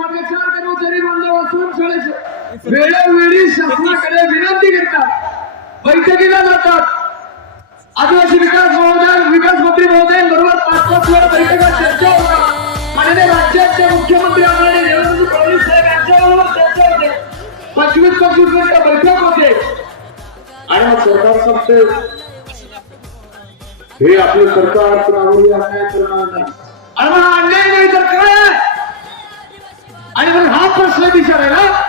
विभागाच्या कर्मचारी बांधव असून शाळेचे वेळोवेळी शासनाकडे विनंती करतात. बैठकीला जातात. आदिवासी विकास महोदय विकास मंत्री महोदय बरोबर पाच पाच वेळा बैठका चर्चा होतात. माननीय राज्याचे मुख्यमंत्री आदरणीय देवेंद्र फडणवीस साहेब यांच्याबरोबर चर्चा होते. पंचवीस पंचवीस मिनिटं बैठक होते. आणि हा सरकार सांगते हे आपले सरकार कुणावरही अन्याय करणार नाही. आणि आणि प्रश्न विचारायला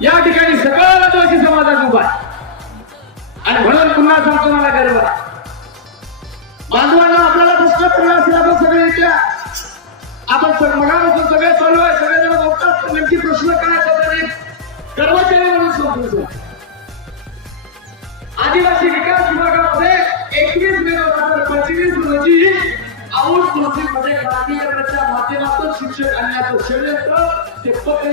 या ठिकाणी सगळा आदिवासी समाजात उभा आहे. आणि म्हणून पुन्हा सांगतो मला गरब आहे. बांधवांना आपल्याला प्रश्न पडला असेल आपण सगळे ऐकल्या. आपण सग- मगापासून सगळे चालू आहे सगळेजण बोलतात पण नेमकी प्रश्न काय असतात कर्मचारी म्हणून समजून आदिवासी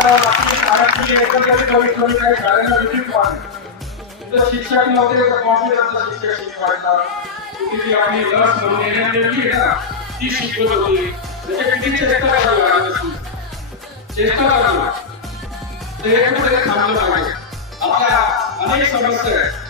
शाळा एकंदरीत काही शिक्षक नव्हते तर कॉम्प्युटरचा शिक्षक शिकवायचा लस म्हणून आहे ना ती शिकवत होती त्याच्या किती चेष्टा करावी लागत चेष्टा करावी ते थांबलं पाहिजे आपल्या अनेक समस्या आहेत.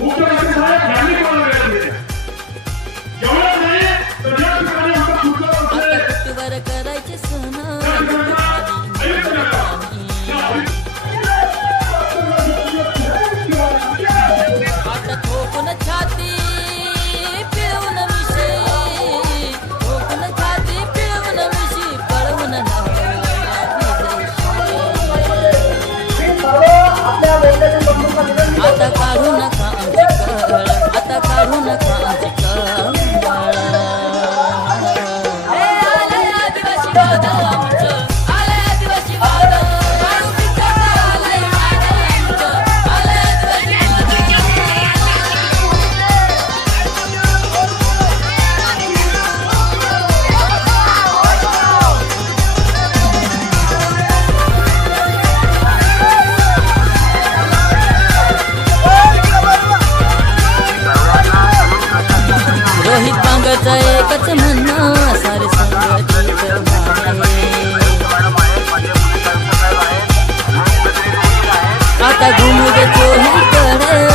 Who does लागत मना सर संग आता घुमगे चोही करे।